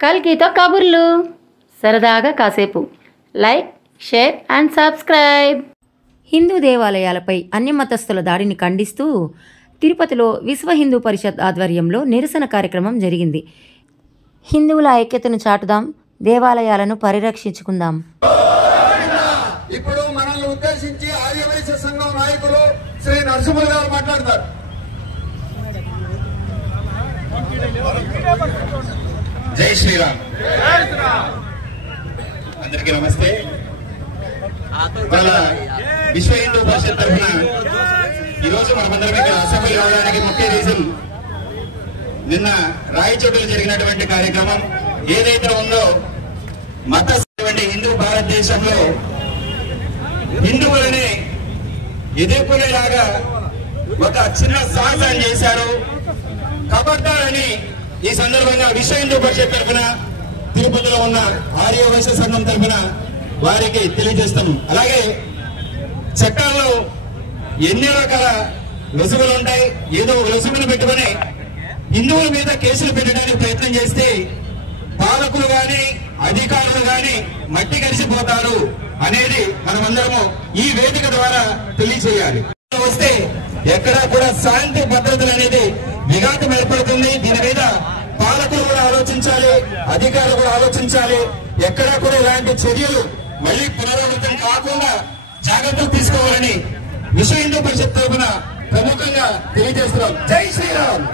కల్కితో కబుర్లు సరదాగా కాసేపు like share and subscribe. Hindu దేవాలయాలపై అన్య మతస్థుల దాడిని ఖండిస్తూ తిరుపతిలో విశ్వ హిందూ పరిషత్ ఆధ్వర్యంలో నిరసన కార్యక్రమం జరిగింది. హిందువుల ఐక్యతను చాటుదాం, దేవాలయాలను పరిరక్షించుకుందాం. ఇప్పుడు మనల్ని ఉద్దేశించి ఆర్యవైశ్య సంఘం నాయకులు శ్రీ నరసింహులు గారు మాట్లాడతారు. జై శ్రీరామ్. అందరికీ నమస్తే. విశ్వ హిందూ పరిషత్ తరఫున ఈరోజు మనమందరం ఇక్కడ అసెంబ్లీ రావడానికి ముఖ్య రీజన్ నిన్న రాయచోటిలో జరిగినటువంటి కార్యక్రమం ఏదైతే ఉందో మత హిందూ భారతదేశంలో హిందువులని ఎదుర్కొనేలాగా ఒక చిన్న సాహసాన్ని చేశారు. కబడ్డాలని ఈ సందర్భంగా విశ్వ హిందూ పరిషత్ తరఫున తిరుపతిలో ఉన్న ఆర్య వైశ్య సంఘం తరఫున వారికి తెలియజేస్తాము. అలాగే చట్టాల్లో ఎన్ని రకాల లొసుగులు ఉంటాయి. ఏదో లొసుగులు పెట్టుకుని హిందువుల మీద కేసులు పెట్టడానికి ప్రయత్నం చేస్తే పాలకులు గాని అధికారులు గాని మట్టి కలిసిపోతారు అనేది మనమందరము ఈ వేదిక ద్వారా తెలియచేయాలి. వస్తే ఎక్కడా కూడా శాంతి భద్రతలు అనేది విఘాతం ఏర్పడుతుంది. దీని మీద పాలకులు కూడా ఆలోచించాలి, అధికారులు కూడా ఆలోచించాలి. ఎక్కడా కూడా ఇలాంటి చర్యలు మళ్ళీ పునరావృతం కాకుండా జాగ్రత్తలు తీసుకోవాలని విశ్వ హిందూ పరిషత్ తరఫున ప్రముఖంగా తెలియజేస్తున్నాం. జై శ్రీరామ్.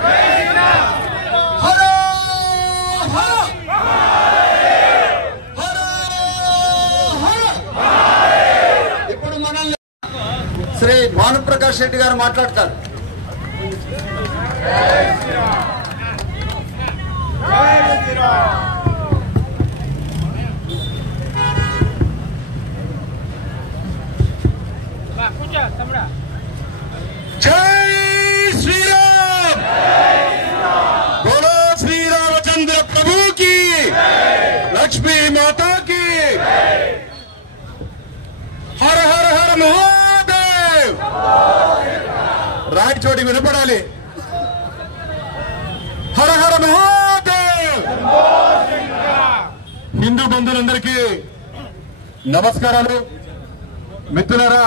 ఇప్పుడు మనల్ని శ్రీ భానుప్రకాష్ రెడ్డి గారు మాట్లాడతారు. జై శ్రీరామ్. బోలో శ్రీరామచంద్ర ప్రభుకి, లక్ష్మీ మాతాకి. హర హర హర మహాదేవ్. రాయచోటి వినపడాలి. హర హర మహాదేవ్. హిందూ బంధువులందరికీ నమస్కారాలు. మిత్రులారా,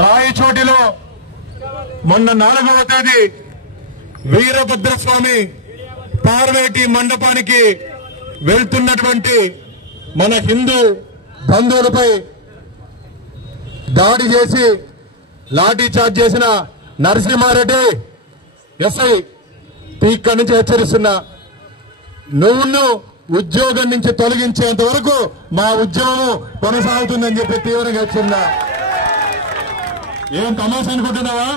రాయచోటిలో మొన్న 4వ తేదీ వీరభద్రస్వామి పార్వేటి మండపానికి వెళ్తున్నటువంటి మన హిందూ బంధువులపై దాడి చేసి లాఠీ చార్జ్ చేసిన నరసింహారెడ్డి ఎస్ఐ ఇక్కడి నుంచి హెచ్చరిస్తున్నా, నువ్వు ఉద్యోగం నుంచి తొలగించేంత వరకు మా ఉద్యమం కొనసాగుతుందని చెప్పి తీవ్రంగా హెచ్చరిస్తున్నా. ఏం తమాషా అనుకుంటున్నావా?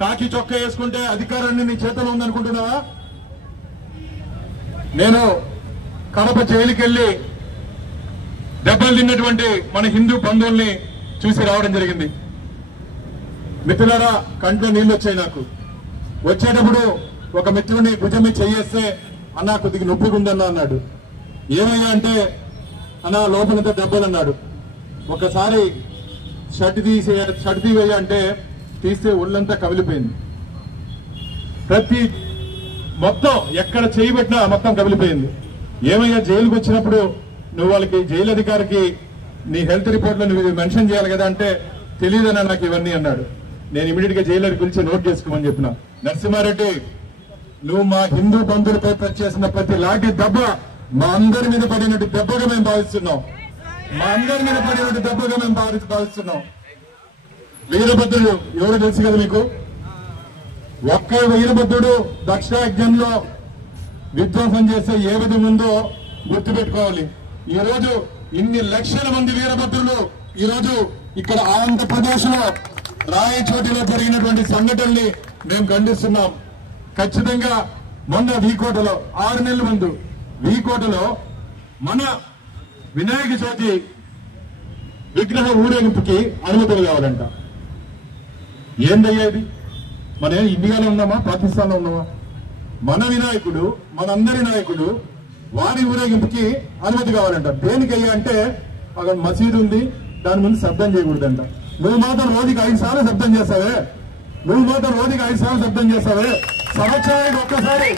కాకి చొక్కా వేసుకుంటే అధికారాన్ని నీ చేతిలో ఉందనుకుంటున్నావా? నేను కడప జైలుకి వెళ్లి దెబ్బలు తిన్నటువంటి మన హిందూ బంధువుల్ని చూసి రావడం జరిగింది. మిత్రులారా, కంట్లో నీళ్లు వచ్చాయి నాకు. వచ్చేటప్పుడు ఒక మిత్రుడిని భుజమి చేయేస్తే అన్నా కొద్దిగా నొప్పిగా ఉందన్నా అన్నాడు. ఏమయ్యా అంటే అన్నా లోపలంతా దెబ్బలు అన్నాడు. ఒకసారి షర్ట్ తీవేయ అంటే తీస్తే ఒళ్ళంతా కవిలిపోయింది. ప్రతి మొత్తం ఎక్కడ చేయబెట్టినా మొత్తం కవిలిపోయింది. ఏమయ్యా జైలుకి వచ్చినప్పుడు నువ్వు వాళ్ళకి జైలు అధికారికి నీ హెల్త్ రిపోర్ట్ లో నువ్వు మెన్షన్ చేయాలి కదా అంటే తెలియదన్నా నాకు ఇవన్నీ అన్నాడు. నేను ఇమీడియట్ గా జైలు పిలిచి నోట్ చేసుకోమని చెప్పిన. నరసింహారెడ్డి, నువ్వు మా హిందూ బంధువులపై చేసిన ప్రతి లాఠీ దెబ్బ మా అందరి మీద పడినట్టు దెబ్బగా మేము భావిస్తున్నాం. మా అందరి మీద పడినట్టు దెబ్బగా మేము భావిస్తున్నాం. వీరభద్రుడు ఎవరు తెలుసు కదా మీకు? ఒక్క వీరభద్రుడు దక్షయజ్ఞంలో విధ్వంసం చేస్తే ఏ విధంగా ఉందో గుర్తుపెట్టుకోవాలి. ఈ రోజు ఇన్ని లక్షల మంది వీరభద్రులు ఈ రోజు ఇక్కడ ఆంధ్రప్రదేశ్ లో రాయచోటిలో జరిగినటువంటి సంఘటనల్ని మేము ఖండిస్తున్నాం. ఖచ్చితంగా మొన్న వీకోటలో 6 నెలల ముందు వీకోటలో మన వినాయక చవితి విగ్రహ ఊరేగింపుకి అనుమతులు కావాలంట. ఏందయ్యేది? మన ఇండియాలో ఉన్నామా పాకిస్తాన్లో ఉన్నామా? మన వినాయకుడు, మనందరి నాయకుడు, వారి ఊరేగింపుకి అనుమతి కావాలంట. దేనికయ్యా అంటే అక్కడ మసీదు ఉంది, దాని ముందు శబ్దం చేయకూడదంట. నువ్వు మాత్రం రోజుకి 5 సార్లు శబ్దం చేస్తావే. సంవత్సరానికి ఒక్కసారి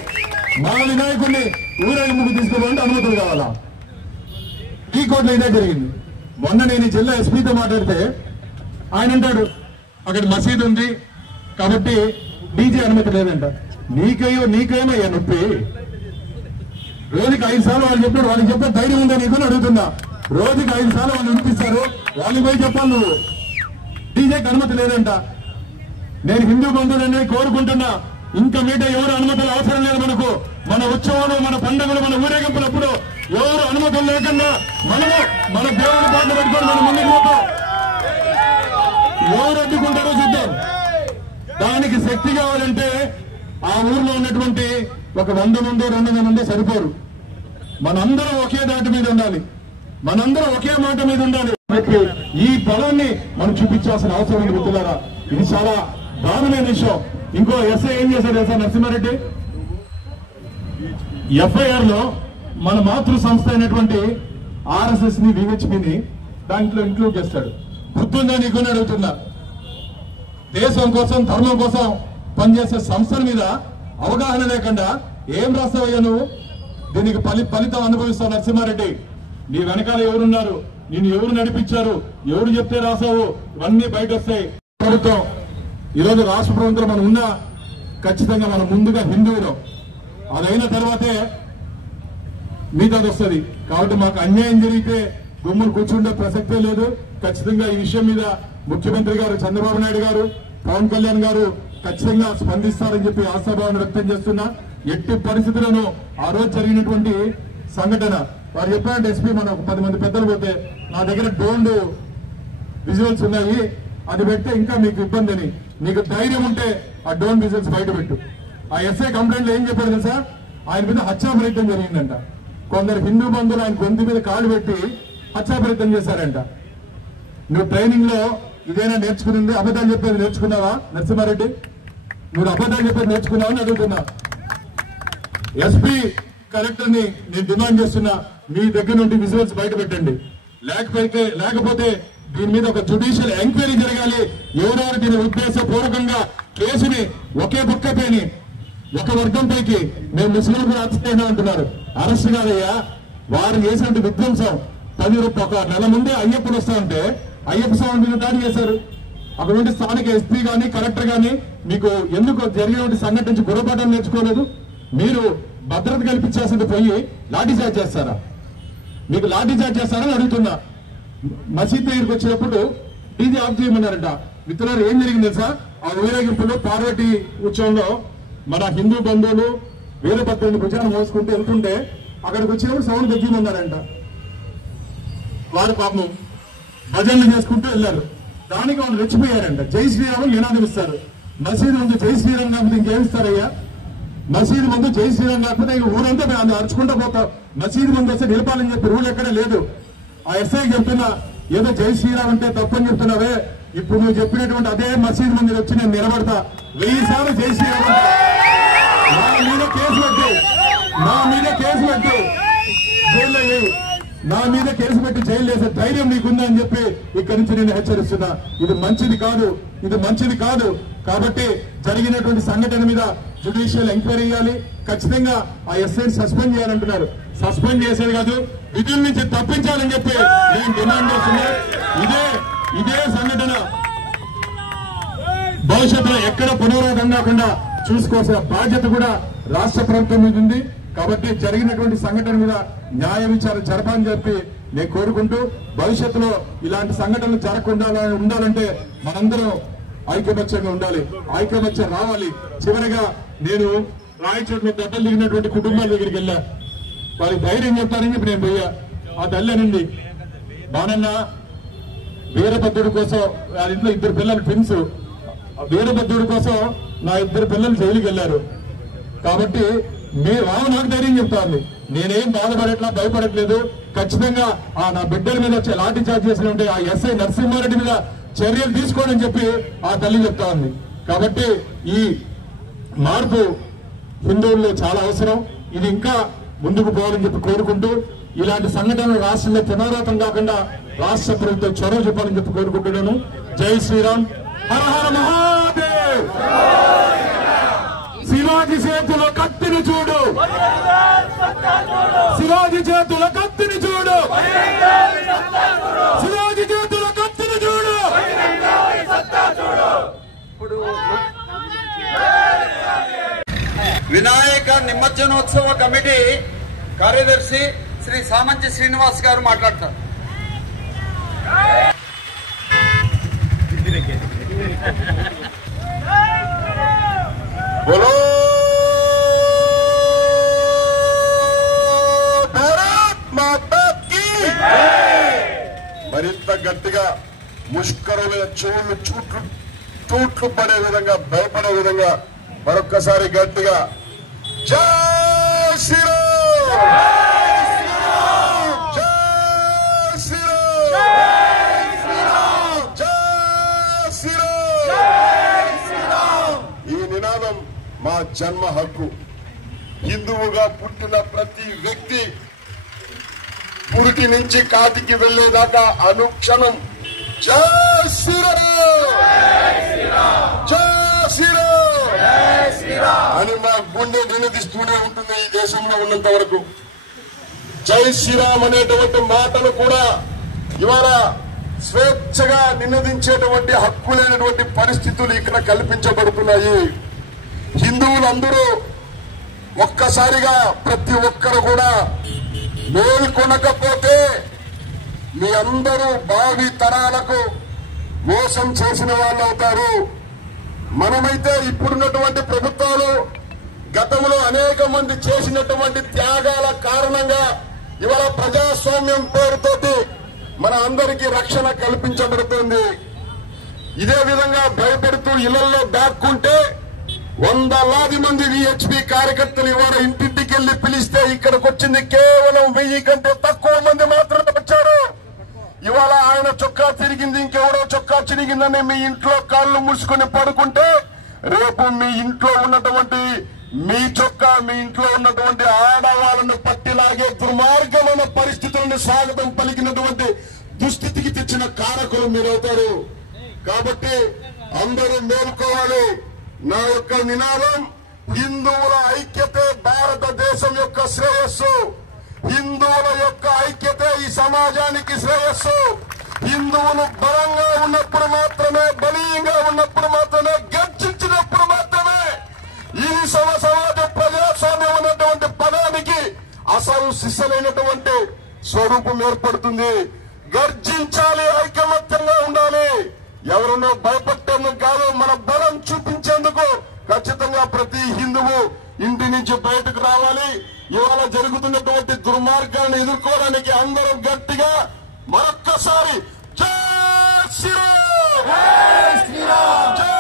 మా వినాయకుడిని ఊరేగింపుకు తీసుకోవాలంటే అనుమతులు కావాలా? ఈ కోర్టులో ఇదే జరిగింది. మొన్న నేను ఈ జిల్లా ఎస్పీతో మాట్లాడితే ఆయన అంటాడు అక్కడ మసీదు ఉంది కాబట్టి డీజే అనుమతి లేదంట. నీకేమయ్యా నొప్పి? రోజుకి 5 సార్లు వాళ్ళు చెప్పాడు, వాళ్ళకి చెప్పే ధైర్యం ఉందా నీకు అని అడుగుతున్నా. రోజుకి 5 సార్లు వాళ్ళు వినిపిస్తారు, వాళ్ళకి పోయి చెప్పాలి నువ్వు డీజేకి అనుమతి లేదంట. నేను హిందూ బంధువులనే కోరుకుంటున్నా, ఇంకా మీట ఎవరు అనుమతులు అవసరం లేదు మనకు. మన ఉత్సవాలు, మన పండుగలు, మన ఊరేగింపులప్పుడు ఎవరు అనుమతులు లేకుండా మనము మన దేవుని పాటలు పెట్టుకొని మనం ముందుకు పోతాం. ఎవరు అడ్డుకుంటారో చూద్దాం. దానికి శక్తి కావాలంటే ఆ ఊర్లో ఉన్నటువంటి ఒక 100 మందో 200 మందో సరిపోరు. మనందరం ఒకే దాటి మీద ఉండాలి, మనందరం ఒకే మాట మీద ఉండాలి. ఈ బలాన్ని మనం చూపించాల్సిన అవసరం ఉంది మిత్రులారా. ఇది చాలా దారుణమైన విషయం. ఇంకో ఎస్ఐ ఏం చేశాడు ఎస్ఐ నరసింహారెడ్డి ఎఫ్ఐఆర్ లో మన మాతృ సంస్థ అయినటువంటి ఆర్ఎస్ఎస్ ని విహెచ్పిని దాంట్లో ఇంక్లూడ్ చేస్తాడు. గుర్తుందా నీకు అని అడుగుతున్నా. దేశం కోసం ధర్మం కోసం పనిచేసే సంస్థల మీద అవగాహన లేకుండా ఏం రాస్తావయ్యా నువ్వు? దీనికి ఫలితం అనుభవిస్తావు నరసింహారెడ్డి. నీ వెనకాల ఎవరున్నారు, నిన్ను ఎవరు నడిపించారు, ఎవరు చెప్తే రాసావు, ఇవన్నీ బయట వస్తాయి. ప్రభుత్వం ఈరోజు రాష్ట్ర ప్రభుత్వం మనం ఉన్నా ఖచ్చితంగా మనం ముందుగా హిందువులు, అదైన తర్వాతే మీదది వస్తుంది. కాబట్టి మాకు అన్యాయం జరిగితే గుమ్ములు కూర్చుంటే ప్రసక్తే లేదు. ఖచ్చితంగా ఈ విషయం మీద ముఖ్యమంత్రి గారు చంద్రబాబు నాయుడు గారు, పవన్ కళ్యాణ్ గారు ఖచ్చితంగా స్పందిస్తారని చెప్పి ఆశాభావం వ్యక్తం చేస్తున్నా. ఎట్టి పరిస్థితులను ఆ రోజు జరిగినటువంటి సంఘటన వారు చెప్పారంటే ఎస్పీ మనం 10 మంది పెద్దలు పోతే నా దగ్గర డ్రోన్ విజువల్స్ ఉన్నాయి, అది పెడితే ఇంకా మీకు ఇబ్బంది అని. నీకు ధైర్యం ఉంటే ఆ డ్రోన్ విజువల్స్ బయట పెట్టు. ఆ ఎస్ఐ కంప్లైంట్ లో ఏం చెప్పాడు తెలుసా? ఆయన మీద హత్యాప్రయత్నం జరిగిందంట. కొందరు హిందూ బంధువులు ఆయన గొంతు మీద కాలు పెట్టి హత్యాప్రయత్నం చేశారంట. నువ్వు ట్రైనింగ్ లో ఇదేనా నేర్చుకునింది? అబద్ధాలు చెప్పేది నేర్చుకున్నావా నరసింహారెడ్డి? నువ్వు అబద్ధాలు చెప్పేది నేర్చుకున్నావా అని అడుగుతున్నా. ఎస్పీ కలెక్టర్ ని నేను డిమాండ్ చేస్తున్నా, మీ దగ్గర నుండి విజువల్స్ బయట పెట్టండి. లేకపోతే దీని మీద ఒక జ్యుడిషియల్ ఎంక్వైరీ జరగాలి. ఎవరెవరు దీని ఉద్దేశపూర్వకంగా కేసుని ఒకే బుక్కపైని ఒక వర్గం పైకి మేము ముస్లింలు కూడా అరెస్ట్ అయినా అంటున్నారు. అరెస్ట్ కాదయ్యా, వారు చేసినట్టు విధ్వంసం. 1 నెల ముందే అయ్యప్పలు వస్తా ఉంటే అయ్యప్ప స్వామి మీద దాడి చేశారు. అక్కడ నుండి స్థానిక ఎస్పీ గాని కలెక్టర్ గాని మీకు ఎందుకు జరిగినటువంటి సంఘటన నుంచి గురపాఠం నేర్చుకోలేదు? మీరు భద్రత కల్పించాల్సింది పోయి లాఠీ చార్జ్ చేస్తారా? మీకు లాఠీ చార్జ్ చేస్తారని అడుగుతున్నా. మసీద్ దగ్గరికి వచ్చినప్పుడు డీజే ఆఫ్ చేయమన్నారంట. మిత్రులారు ఏం జరిగింది తెలుసా? ఆ ఊరేగింపులో పార్వతి ఉత్సవంలో మన హిందూ బంధువులు వీరభద్రుని భుజాన్ని మోసుకుంటూ వెళ్తుంటే అక్కడికి వచ్చినప్పుడు సౌండ్ తగ్గిమన్నారంట. వారు పాపం భజనలు చేసుకుంటూ వెళ్ళారు. దానికి వాళ్ళు రెచ్చిపోయారంట. జై శ్రీరామ్ నినాదం ఇస్తారు. మసీదు ముందు జై శ్రీరామ్ కాకపోతే ఇంకేమిస్తారయ్యా? మసీదు ముందు జై శ్రీరామ్ కాకపోతే ఊరంతా అరుచుకుంటూ పోతాం. మసీదు ముందు వస్తే నిలపాలని చెప్పి రూల్ ఎక్కడ లేదు. ఆ ఎస్ఐ చెప్తున్నా, ఏదో జై శ్రీరామ్ అంటే తప్పని చెప్తున్నావే, ఇప్పుడు నువ్వు చెప్పినటువంటి అదే మసీదు ముందు వచ్చి నేను నిలబడతా, 1000 సార్లు జై శ్రీరామ్ అంటా. నా మీద కేసు పెట్టి జైల్లో నా మీద కేసు పెట్టి జైలు వేసే ధైర్యం నీకుందా అని చెప్పి ఇక్కడి నుంచి నేను హెచ్చరిస్తున్నా. ఇది మంచిది కాదు. కాబట్టి జరిగినటువంటి సంఘటన మీద జ్యుడిషియల్ ఎంక్వైరీ చేయాలి. ఖచ్చితంగా ఆ ఎస్ఐని సస్పెండ్ చేయాలంటున్నారు. సస్పెండ్ చేసేది కాదు, విధుల నుంచి తప్పించాలని చెప్పి నేను డిమాండ్ చేస్తున్నా. ఇదే సంఘటన భవిష్యత్తులో ఎక్కడ పునరావృతం కాకుండా చూసుకోవాల్సిన బాధ్యత కూడా రాష్ట్ర ప్రభుత్వం మీద ఉంది. కాబట్టి జరిగినటువంటి సంఘటన మీద న్యాయ విచారణ జరపాలని చెప్పి నేను కోరుకుంటూ, భవిష్యత్తులో ఇలాంటి సంఘటనలు జరగకుండా ఉండాలంటే మనందరం ఐకమత్యంగా ఉండాలి, ఐకమత్యం రావాలి. చివరిగా నేను రాయచోట్ల దెబ్బలు దిగినటువంటి కుటుంబాల దగ్గరికి వెళ్ళా. వారికి ధైర్యం చెప్తారని చెప్పి నేను పోయా. ఆ తల్లి నుండి బాణన్న వీరభద్రుడి కోసం వాళ్ళ ఇంట్లో 2 పిల్లలు ట్విన్స్, వీరభద్రుడి కోసం నా 2 పిల్లలు జైలుకి వెళ్లారు. కాబట్టి నాకు ధైర్యం చెప్తా ఉంది. నేనేం బాధపడట్లా, భయపడట్లేదు. ఖచ్చితంగా నా బిడ్డల మీద వచ్చే లాఠీ చార్జ్ చేసినట్టు ఆ ఎస్ఐ నరసింహారెడ్డి మీద చర్యలు తీసుకోండి అని చెప్పి ఆ తల్లి చెప్తా ఉంది. కాబట్టి ఈ మార్పు హిందువుల్లో చాలా అవసరం. ఇది ఇంకా ముందుకు పోవాలని చెప్పి కోరుకుంటూ, ఇలాంటి సంఘటనలు రాష్ట్రంలో పునరావృతం కాకుండా రాష్ట్ర ప్రభుత్వం చొరవ చెప్పాలని చెప్పి కోరుకుంటున్నాను. జై శ్రీరామ్, హర హర మహాదేవ్. శివాజీ చేతుల కత్తిని చూడు, శివాజీ చేతుల కత్తిని చూడు, శివాజీ చేతుల కత్తిని చూడు. వినాయక నిమజ్జనోత్సవ కమిటీ కార్యదర్శి శ్రీ సామంచి శ్రీనివాస్ గారు మాట్లాడతారు. బోలో భారత్ మాతా కీ. మరింత గట్టిగా ముష్కరుల చెవులు చూట్లు పడే విధంగా, భయపడే విధంగా మరొక్కసారి గట్టిగా జై శ్రీరామ్, జై శ్రీరామ్, జై శ్రీరామ్. ఈ నినాదం మా జన్మ హక్కు. హిందువుగా పుట్టిన ప్రతి వ్యక్తి పురిటి నుంచి కాటికి వెళ్లేదాకా అనుక్షణం జై శ్రీరామ్, జై శ్రీరామ్ అని మా గుండె నినదిస్తూనే ఉంటుంది ఈ దేశంలో ఉన్నంత వరకు. జై శ్రీరామ్ అనేటువంటి మాటలు కూడా ఇవాళ స్వేచ్ఛగా నినదించేటువంటి హక్కు లేనటువంటి పరిస్థితులు ఇక్కడ కల్పించబడుతున్నాయి. హిందువులందరూ ఒక్కసారిగా ప్రతి ఒక్కరు కూడా మేల్కొనకపోతే మీ అందరూ భావి తరాలకు మోసం చేసిన వాళ్ళు అవుతారు. మనమైతే ఇప్పుడున్నటువంటి ప్రభుత్వాలు గతంలో అనేక మంది చేసినటువంటి త్యాగాల కారణంగా ఇవాళ ప్రజాస్వామ్యం పేరుతోటి మన అందరికీ రక్షణ కల్పించబడుతుంది. ఇదే విధంగా భయపెడుతూ ఇళ్లలో దాక్కుంటే వందలాది మంది విహెచ్పి కార్యకర్తలు ఇవాళ ఇంటింటికి వెళ్లి పిలిస్తే ఇక్కడికి వచ్చింది కేవలం 1000 కంటే తక్కువ మంది మాత్రమే వచ్చారు. ఇవాళ ఆయన చొక్కా తిరిగింది, ఇంకెవడో చొక్కా చిరిగిందని మీ ఇంట్లో కాళ్ళు మూసుకొని పడుకుంటే రేపు మీ ఇంట్లో ఉన్నటువంటి మీ చొక్కా మీ ఇంట్లో ఉన్నటువంటి ఆడవాళ్ళను పట్టిలాగే దుర్మార్గమైన పరిస్థితులను స్వాగతం పలికినటువంటి దుస్థితికి తెచ్చిన కారకులు మీరవుతారు. కాబట్టి అందరూ మేల్కోవాలి. నా యొక్క నినాదం హిందువుల ఐక్యతే భారతదేశం యొక్క శ్రేయస్సు, హిందువుల యొక్క ఐక్యతే ఈ సమాజానికి శ్రేయస్సు. హిందువులు బలంగా ఉన్నప్పుడు మాత్రమే, బలీయంగా ఉన్నప్పుడు మాత్రమే, గర్జించినప్పుడు మాత్రమే ఈ సమాజ ప్రజాస్వామ్యం ఉన్నటువంటి పదానికి అసలు సిసలైనటువంటి స్వరూపం ఏర్పడుతుంది. గర్జించాలి, ఐకమత్యంగా ఉండాలి. ఎవరునో భయపడటం కాదు, మన బలం చూపించేందుకు ఖచ్చితంగా ప్రతి హిందువు ఇంటి నుంచి బయటకు రావాలి. ఇవాళ జరుగుతున్నటువంటి దుర్మార్గాలను ఎదుర్కోవడానికి అందరం గట్టిగా మరొక్కసారి జై శ్రీరామ్, జై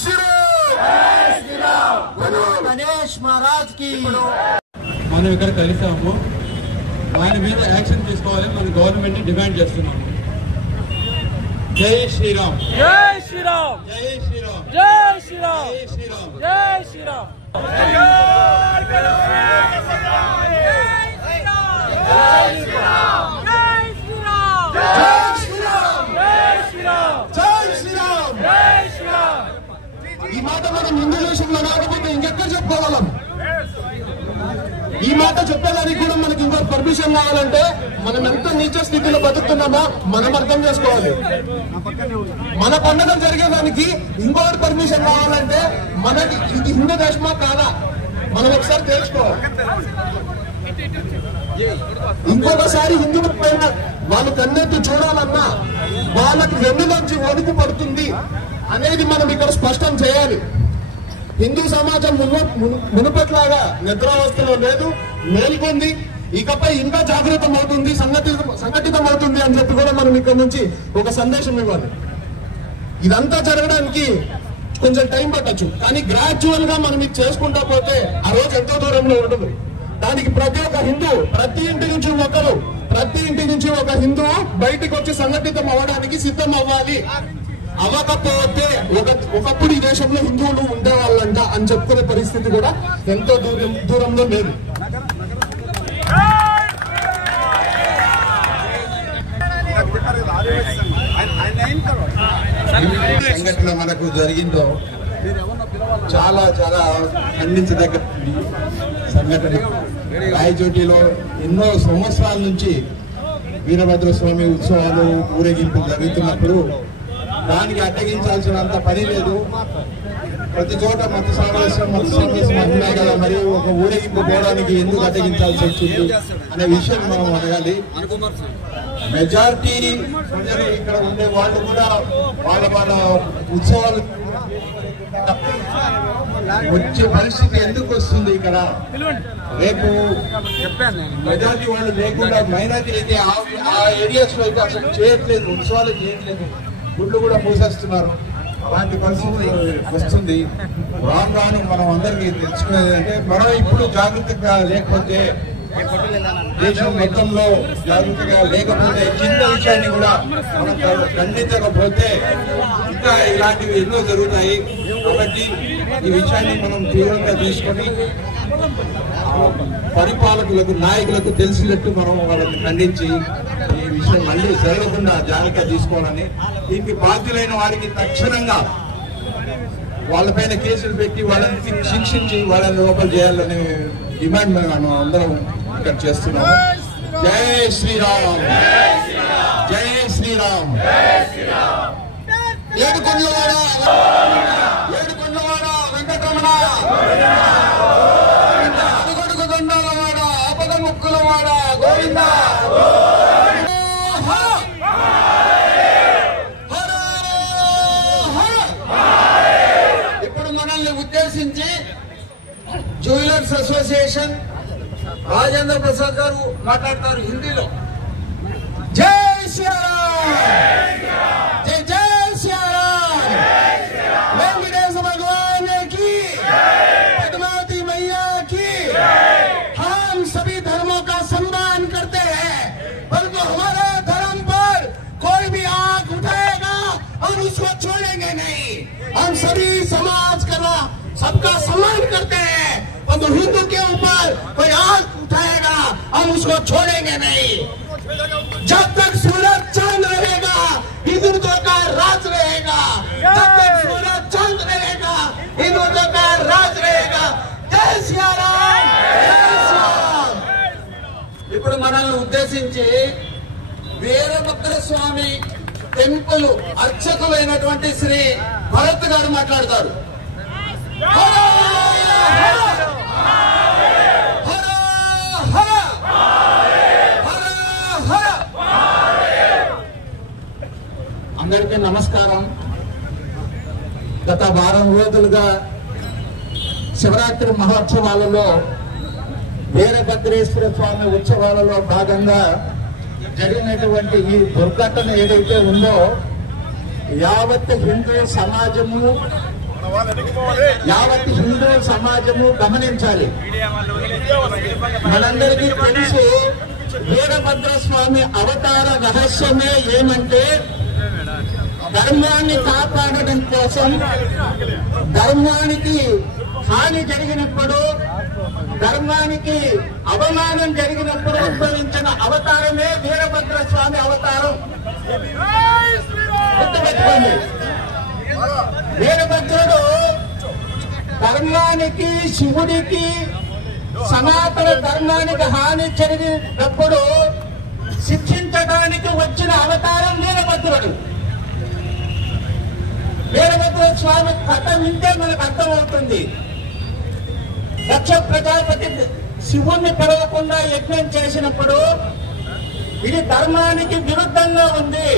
శ్రీరామ్. గణేష్ మహారాజ్ కి. మనం ఇక్కడ కలిసాము, ఆయన మీద యాక్షన్ తీసుకోవాలని మన గవర్నమెంట్ డిమాండ్ చేస్తున్నాము. జై శ్రీరామ్, జై శ్రీరామ్, జై శ్రీరామ్, జై శ్రీరామ్, జై శ్రీరామ్, జై శ్రీరామ్. ఈ మాట మనం హిందూ దేశంలో కాకపోతే ఇంకెక్కడ చెప్పుకోగలం? ఈ మాట చెప్పేదానికి కూడా మనకి ఇంకో పర్మిషన్ కావాలంటే మనం ఎంత నీచ స్థితిలో బతుకుతున్నామో మనం అర్థం చేసుకోవాలి. మన పండుగలు జరిగేదానికి ఇంకోటి పర్మిషన్ కావాలంటే మనకి ఇది హిందూ దేశమా కాదా మనం ఒకసారి తెలుసుకోవాలి. ఇంకొకసారి హిందువుల పైన వాళ్ళు కన్నెత్తి చూడాలన్నా వాళ్ళకి వెన్నులోంచి వణుకు పడుతుంది అనేది మనం ఇక్కడ స్పష్టం చేయాలి. హిందూ సమాజం మునుపట్లాగా నిద్రావస్థలో లేదు, మేల్కొంది. ఇకపై ఇంకా జాగృతం అవుతుంది, సంఘటితం అవుతుంది అని చెప్పి కూడా మనం ఇక్కడ నుంచి ఒక సందేశం ఇవ్వాలి. ఇదంతా జరగడానికి కొంచెం టైం పట్టచ్చు, కానీ గ్రాడ్యువల్ గా మనం ఇది చేసుకుంటా పోతే ఆ రోజు ఎంతో దూరంలో ఉండదు. దానికి ప్రతి ఒక్క హిందూ, ప్రతి ఇంటి నుంచి ఒక హిందువు బయటికి వచ్చి సంఘటితం అవ్వడానికి సిద్ధం అవ్వాలి. అవ్వకపోతే ఒకప్పుడు ఈ దేశంలో హిందువులు ఉండేవాళ్ళంట అని చెప్పుకునే పరిస్థితి కూడా ఎంతో దూరంలో లేదు. సంఘటన మనకు జరిగిందో చాలా చాలా ఖండించదగ్గ సంఘటన. రాయచోటిలో ఎన్నో సంవత్సరాల నుంచి వీరభద్ర స్వామి ఉత్సవాలు ఊరేగింపులు జరుగుతున్నప్పుడు దానికి అడ్డగించాల్సినంత పని లేదు. ప్రతి చోట మత సామరస్యం ఉన్నాయి కదా, మరి ఒక ఊరేగింపు పోవడానికి ఎందుకు అడ్డగించాల్సి వచ్చింది అనే విషయం మనం అడగాలి. మెజారిటీ ప్రజలు ఇక్కడ ఉండే వాళ్ళు కూడా వాళ్ళ ఉత్సవాలు వచ్చే పరిస్థితి ఎందుకు వస్తుంది ఇక్కడ? రేపు మెజారిటీ వాళ్ళు లేకుండా మైనారిటీ అయితే ఆ ఏరియాస్ లో అయితే అసలు చేయట్లేదు, ఉత్సవాలు చేయట్లేదు, గుళ్ళు కూడా మూసేస్తున్నారు. అలాంటి పరిస్థితి వస్తుంది. రాను రాను మనం అందరికీ తెలుసుకునేది అంటే మనం ఇప్పుడు జాగ్రత్తగా లేకపోతే, దేశం మొత్తంలో జాగ్రత్తగా లేకపోతే, చిన్న విషయాన్ని కూడా మనం ఖండించకపోతే ఇంకా ఇలాంటివి ఎన్నో జరుగుతాయి. కాబట్టి ఈ విషయాన్ని మనం తీవ్రంగా తీసుకొని పరిపాలకులకు, నాయకులకు తెలిసినట్టు మనం వాళ్ళని ఖండించి ఈ విషయం మళ్ళీ జరగకుండా జాగ్రత్త తీసుకోవాలని, దీనికి బాధ్యులైన వారికి తక్షణంగా వాళ్ళపైన కేసులు పెట్టి వాళ్ళని శిక్షించి వాళ్ళని లోపల చేయాలనే డిమాండ్ మనం అందరం ఇక్కడ చేస్తున్నాము. జై శ్రీరామ్, జై శ్రీరామ్. ఏడుకొండలవాడ వెంకటరమణ, అడుగడుగు దండాలవాడ, అపద ముక్కులవాడ గోవింద. ఇప్పుడు మనల్ని ఉద్దేశించి జ్యువెలర్స్ అసోసియేషన్ రాజేంద్ర ప్రసాద్ గారు మాట్లాడతారు హిందీలో. జై శ్రీరామ్, జై జై శ్రీరామ్, వెంకటేశ भगवान की, पद्मावती मैया की. हम सभी धर्मों का सम्मान करते हैं, परंतु हमारे धर्म पर कोई भी आंख उठाएगा हम उसको छोड़ेंगे नहीं. हम सभी समाज का सबका सम्मान करते हैं, परंतु हिंदू के ऊपर कोई आंख उठाएगा हम उसको छोड़ेंगे नहीं. जब तक सूरज चांद रहेगा हिंदुत्व का राज रहेगा. जब तक सूरज चांद रहेगा हिंदुत्व का राज रहेगा. जय श्री राम, जय श्री राम. ఇప్పుడు మనల్ని ఉద్దేశించి వీరభద్ర స్వామి టెంపుల్ అర్చకులైనటువంటి శ్రీ భరత్ గారు మాట్లాడతారు. అందరికీ నమస్కారం. గత వారం రోజులుగా శివరాత్రి మహోత్సవాలలో వీరభద్రేశ్వర స్వామి ఉత్సవాలలో భాగంగా జరిగినటువంటి ఈ దుర్ఘటన ఏదైతే ఉందో యావత్ హిందూ సమాజము గమనించాలి. మనందరికీ తెలుసు వీరభద్ర స్వామి అవతార రహస్యమే ఏమంటే ధర్మాన్ని కాపాడడం కోసం, ధర్మానికి హాని జరిగినప్పుడు, ధర్మానికి అవమానం జరిగినప్పుడు ఉద్భవించిన అవతారమే వీరభద్ర స్వామి అవతారం. గుర్తుపెట్టుకోండి, వీరభద్రుడు ధర్మానికి, శివుడికి, సనాతన ధర్మానికి హాని జరిగినప్పుడు శిక్షించడానికి వచ్చిన అవతారం వీరభద్రుడు. వీరభద్ర స్వామి కథ వింటే మనకు అర్థమవుతుంది. దక్ష ప్రజాపతి శివుణ్ణి పిలవకుండా యజ్ఞం చేసినప్పుడు ఇది ధర్మానికి విరుద్ధంగా ఉంది.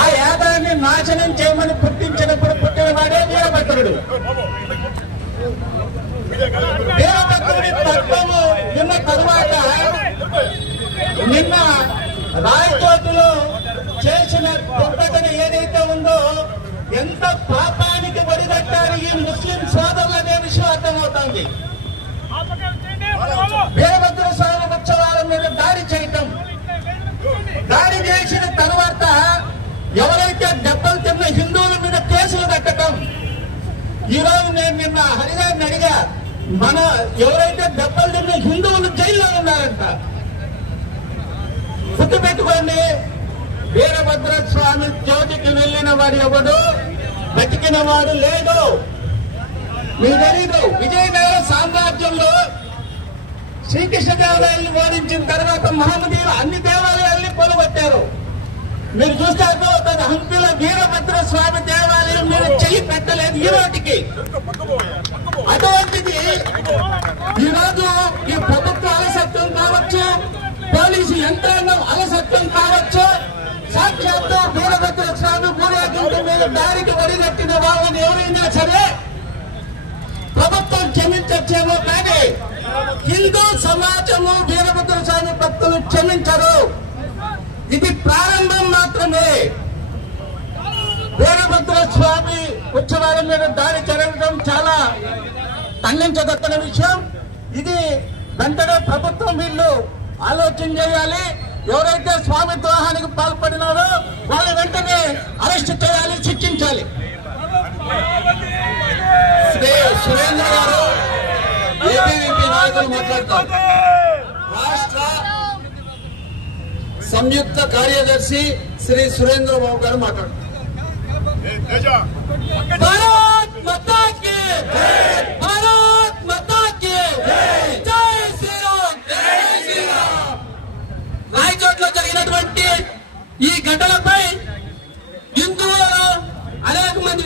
ఆ యాగాన్ని నాశనం చేయమని పుట్టించినప్పుడు పుట్టినవాడే వీరభద్రుడు. వీరభద్రుడి తత్వము విన్న తరువాత నిన్న రాయచోటిలో చేసిన దుర్ఘటన ఏదైతే ఉందో ఎంత పాపానికి ఒడిగట్టారు ఈ ముస్లిం సోదరులు అనే విషయం అర్థమవుతుంది. వీరభద్ర స్వామి ఉత్సవాల మీద దాడి చేయటం, దాడి చేసిన తర్వాత ఎవరైతే దెబ్బలు తిన్న హిందువుల మీద కేసులు కట్టడం. ఈరోజు నేను నిన్న హరిగారిని అడిగా, మన ఎవరైతే దెబ్బలు తిన్న హిందువులు జైల్లో ఉన్నారంట. గుర్తుపెట్టుకోండి, వీరభద్ర స్వామి జ్యోతికి వెళ్ళిన వాడు ఎవడు, బతికిన వాడు లేడు. మీకు తెలీదు, విజయనగర సామ్రాజ్యంలో శ్రీకృష్ణదేవరాయల్ని ఓడించిన తర్వాత మహమ్మదీయులు అన్ని దేవాలయాల్ని కొలగొట్టారు. మీరు చూస్తారు హంపిలో వీరభద్ర స్వామి దేవాలయం మీరు చెయ్యి పెట్టలేదు ఈ రోజుకి. అటువంటిది ఈరోజు ఈ ప్రభుత్వ అలసత్వం కావచ్చు, పోలీసు యంత్రాంగం అలసత్వం కావచ్చు, సాక్షాత్తు వీరభద్ర స్వామి ఊరేగింపు మీద దారికి వడిగట్టిన వాళ్ళని ఎవరైనా సరే ప్రభుత్వం క్షమించచ్చేమో కానీ హిందూ సమాజము వీరభద్ర స్వామి భక్తులు క్షమించరు. ఇది ప్రారంభం మాత్రమే. వీరభద్ర స్వామి ఉత్సవాల మీద దాడి జరగడం చాలా ఖండించదగిన విషయం. ఇది వెంటనే ప్రభుత్వం వీళ్ళు ఆలోచన చేయాలి. ఎవరైతే స్వామి ద్రోహానికి పాల్పడినారో వాళ్ళు వెంటనే అరెస్ట్ చేయాలి, శిక్షించాలి. శ్రీ సురేంద్ర గారు ఏబీవీపీ నాయకులు మాట్లాడతారు. రాష్ట్ర సంయుక్త కార్యదర్శి శ్రీ సురేంద్ర బాబు గారు మాట్లాడతారు. భారత్ మాతా కీ భారత్ మాతా కీ జై శ్రీరామ్, జై శ్రీరామ్. రాయచోట్లో జరిగినటువంటి ఈ ఘటనపై హిందువులలో అనేక మంది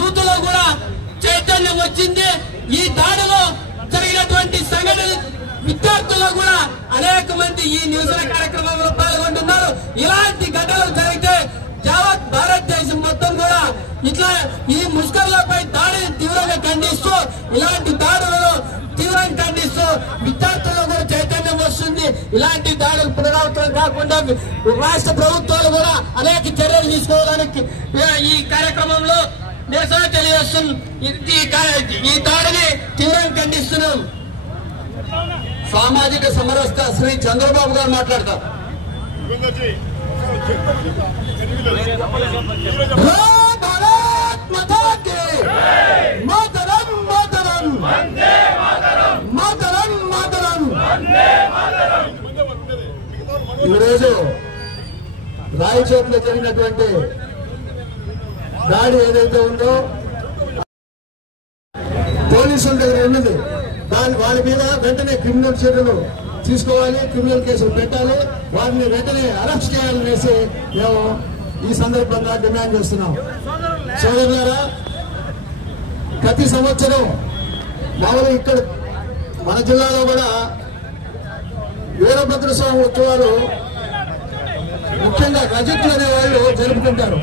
యూత్లో కూడా చైతన్యం వచ్చింది. ఈ దాడిలో జరిగినటువంటి సంఘటన విద్యార్థుల్లో కూడా అనేక మంది ఈ నిరసన కార్యక్రమంలో పాల్గొంటున్నారు. ఇలాంటి ఘటనలు జరిగితే యావత్ భారతదేశం మొత్తం కూడా ఇట్లా ఈ ముష్కర్లపై దాడిని తీవ్రంగా ఖండిస్తూ, ఇలాంటి దాడులను తీవ్రంగా ఖండిస్తూ విద్యార్థుల్లో కూడా చైతన్యం వస్తుంది. ఇలాంటి దాడులు పునరావృతం కాకుండా రాష్ట్ర ప్రభుత్వాలు కూడా అనేక చర్యలు తీసుకోవడానికి ఈ కార్యక్రమంలో నిరసన తెలియజేస్తున్నాం. ఈ దాడిని తీవ్రంగా ఖండిస్తున్నాం. సామాజిక సమరస్త శ్రీ చంద్రబాబు గారు మాట్లాడతారు. భారత్ మాతా కీ మాతరం మాతరం మాతరం మాతరం. ఈరోజు రాయచోట్లో జరిగినటువంటి దాడి ఏదైతే ఉందో పోలీసుల దగ్గర ఉన్నది, వాళ్ళ మీద వెంటనే క్రిమినల్ చర్యలు తీసుకోవాలి, క్రిమినల్ కేసులు పెట్టాలి, వారిని వెంటనే అరెస్ట్ చేయాలనేసి మేము ఈ సందర్భంగా డిమాండ్ చేస్తున్నాం. సోదరులారా, ప్రతి సంవత్సరం మామూలు ఇక్కడ మన జిల్లాలో కూడా వీరభద్ర స్వామి ఉత్సవాలు ముఖ్యంగా రజకులు అనే వాళ్ళు జరుపుకుంటారు.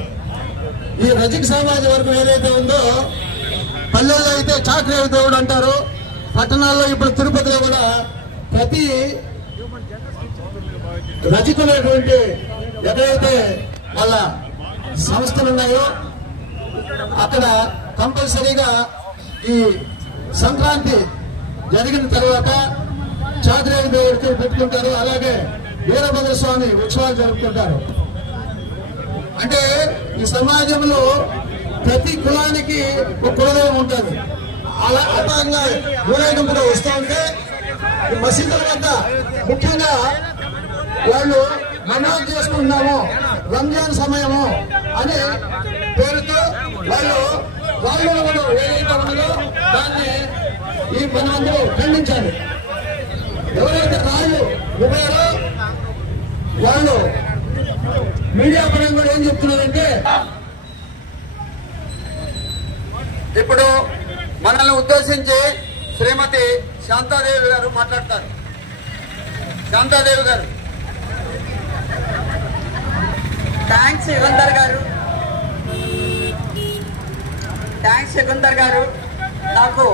ఈ రజక సమాజ వర్గం ఏదైతే ఉందో పల్లెల్లో అయితే చాక్రేవి దేవుడు అంటారు, పట్టణాల్లో ఇప్పుడు తిరుపతిలో కూడా ప్రతి రజకులైనటువంటి ఎక్కడైతే వాళ్ళ సంస్థలు ఉన్నాయో అక్కడ కంపల్సరీగా ఈ సంక్రాంతి జరిగిన తర్వాత చాక్రేవి దేవుడికి పెట్టుకుంటారు. అలాగే వీరభద్ర స్వామి ఉత్సవాలు జరుపుకుంటారు. అంటే ఈ సమాజంలో ప్రతి కులానికి ఒక కులదైవం ఉంటుంది. అలా అపారంగా ఊరేగింపుగా వస్తూ ఉంటే మసీదుల వద్ద ముఖ్యంగా వాళ్ళు నమాజ్ చేసుకుంటున్నాము, రంజాన్ సమయము అని పేరుతో వాళ్ళు కూడా ఏదైతే ఉన్నదో దాన్ని ఈ మనమందరూ ఖండించాలి. ఎవరైతే రాళ్ళు ఉన్నారో వాళ్ళు మీడియా పరంగా కూడా ఏం చెప్తున్నారంటే ఇప్పుడు మనల్ని ఉద్దేశించి శ్రీమతి శాంతాదేవి గారు మాట్లాడతారు. శాంతాదేవి గారు. థ్యాంక్స్ శకుందర్ గారు. నాకు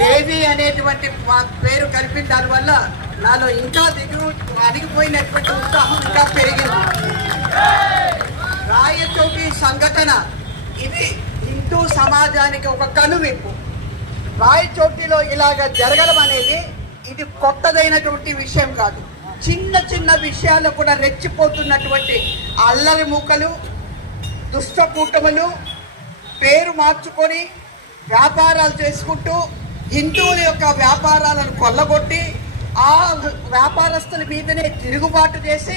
దేవి అనేటువంటి పేరు కలిపిన దానివల్ల నాలో ఇంకా అణిగిపోయినటువంటి ఉత్సాహం ఇంకా పెరిగింది. రాయచోటి సంఘటన ఇది హిందూ సమాజానికి ఒక కనువిప్పు. రాయచోటిలో ఇలాగ జరగడం అనేది ఇది కొత్తదైనటువంటి విషయం కాదు. చిన్న చిన్న విషయాలు కూడా రెచ్చిపోతున్నటువంటి అల్లరి మూకలు, దుష్ట కూటములు పేరు మార్చుకొని వ్యాపారాలు చేసుకుంటూ హిందువుల యొక్క వ్యాపారాలను కొల్లగొట్టి ఆ వ్యాపారస్తుల మీదనే తిరుగుబాటు చేసి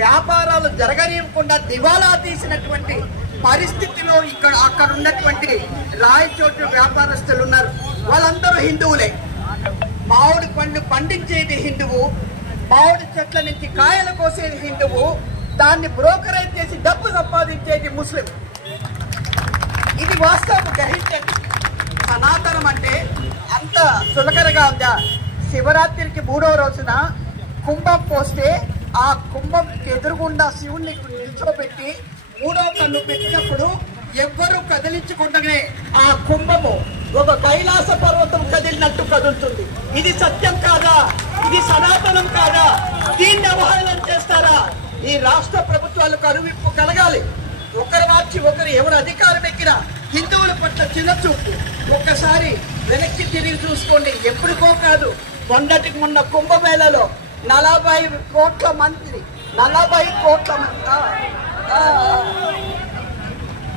వ్యాపారాలు జరగనివ్వకుండా దివాలా తీసినటువంటి పరిస్థితిలో అక్కడ ఉన్నటువంటి రాయచోటు వ్యాపారస్తులు ఉన్నారు, వాళ్ళందరూ హిందువులే. మామిడి పండు పండించేది హిందువు, మామిడి చెట్ల నుంచి కాయలు కోసేది హిందువు, దాన్ని బ్రోకరేజ్ చేసి డబ్బు సంపాదించేది ముస్లిం. ఇది వాస్తవం గ్రహించండి. సనాతనం అంటే అంత సులకరగా ఉందా? శివరాత్రికి 3వ రోజున కుంభం పోస్తే ఆ కుంభం ఎదురుగుండా శివుణ్ణి నిల్చోబెట్టి 3వ కన్ను పెట్టినప్పుడు ఎవ్వరూ కదిలించకుండానే ఆ కుంభము ఒక కైలాస పర్వతం కదిలినట్టు కదులుతుంది. ఇది సత్యం కాదా? ఇది సనాతనం కాదా? దీన్ని అవహేళన చేస్తారా? ఈ రాష్ట్ర ప్రభుత్వాలు కరువిప్పు కలగాలి. ఒకరు మార్చి ఒకరు ఎవరు అధికారం ఎక్కినా హిందువుల పట్ల చిన్నచూపు. ఒక్కసారి వెనక్కి తిరిగి చూసుకోండి. ఎప్పుడుకో కాదు, మొన్నటికి మొన్న కుంభమేళలో 40 కోట్ల మంది